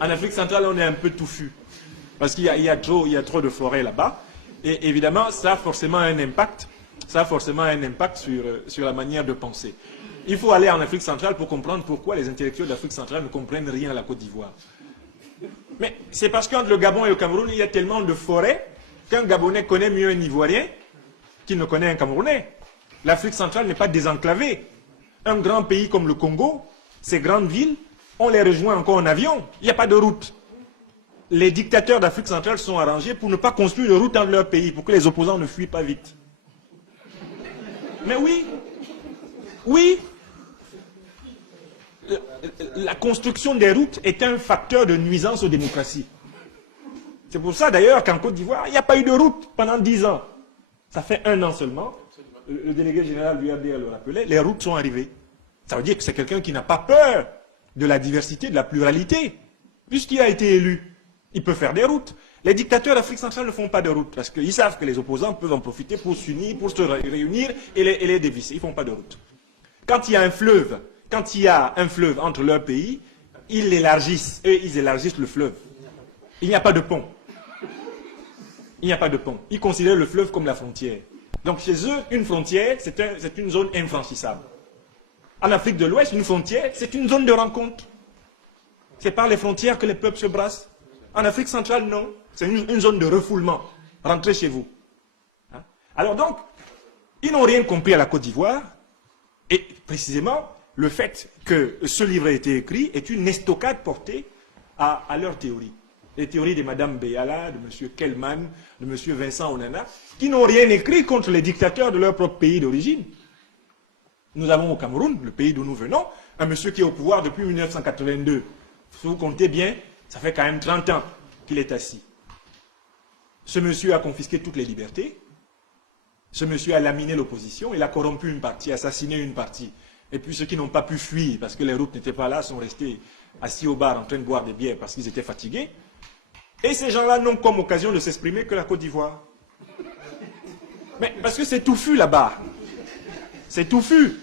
En Afrique centrale, on est un peu touffu. Parce qu'il y a trop de forêts là-bas. Et évidemment, ça a forcément un impact. Ça a forcément un impact sur la manière de penser. Il faut aller en Afrique centrale pour comprendre pourquoi les intellectuels d'Afrique centrale ne comprennent rien à la Côte d'Ivoire. Mais c'est parce qu'entre le Gabon et le Cameroun, il y a tellement de forêts qu'un Gabonais connaît mieux un Ivoirien qu'il ne connaît un Camerounais. L'Afrique centrale n'est pas désenclavée. Un grand pays comme le Congo, ces grandes villes, on les rejoint encore en avion. Il n'y a pas de route. Les dictateurs d'Afrique centrale sont arrangés pour ne pas construire de route dans leur pays, pour que les opposants ne fuient pas vite. Mais oui, oui, la construction des routes est un facteur de nuisance aux démocraties. C'est pour ça d'ailleurs qu'en Côte d'Ivoire, il n'y a pas eu de route pendant 10 ans. Ça fait 1 an seulement. Le délégué général du RDA le rappelait, les routes sont arrivées. Ça veut dire que c'est quelqu'un qui n'a pas peur de la diversité, de la pluralité. Puisqu'il a été élu, il peut faire des routes. Les dictateurs d'Afrique centrale ne font pas de route parce qu'ils savent que les opposants peuvent en profiter pour s'unir, pour se réunir et les dévisser. Ils ne font pas de route. Quand il y a un fleuve, entre leurs pays, ils l'élargissent. Eux, ils élargissent le fleuve. Il n'y a pas de pont. Il n'y a pas de pont. Ils considèrent le fleuve comme la frontière. Donc chez eux, une frontière, c'est une zone infranchissable. En Afrique de l'Ouest, une frontière, c'est une zone de rencontre. C'est par les frontières que les peuples se brassent. En Afrique centrale, non. C'est une zone de refoulement. Rentrez chez vous. Hein? Alors donc, ils n'ont rien compris à la Côte d'Ivoire. Et précisément, le fait que ce livre ait été écrit est une estocade portée à leur théorie. Les théories de Mme Beyala, de M. Kellman, de M. Vincent Onana, qui n'ont rien écrit contre les dictateurs de leur propre pays d'origine. Nous avons au Cameroun, le pays d'où nous venons, un monsieur qui est au pouvoir depuis 1982. Si vous comptez bien, ça fait quand même 30 ans qu'il est assis. Ce monsieur a confisqué toutes les libertés. Ce monsieur a laminé l'opposition. Il a corrompu une partie, assassiné une partie. Et puis ceux qui n'ont pas pu fuir parce que les routes n'étaient pas là sont restés assis au bar en train de boire des bières parce qu'ils étaient fatigués. Et ces gens-là n'ont comme occasion de s'exprimer que la Côte d'Ivoire. Mais parce que c'est touffu là-bas. C'est touffu.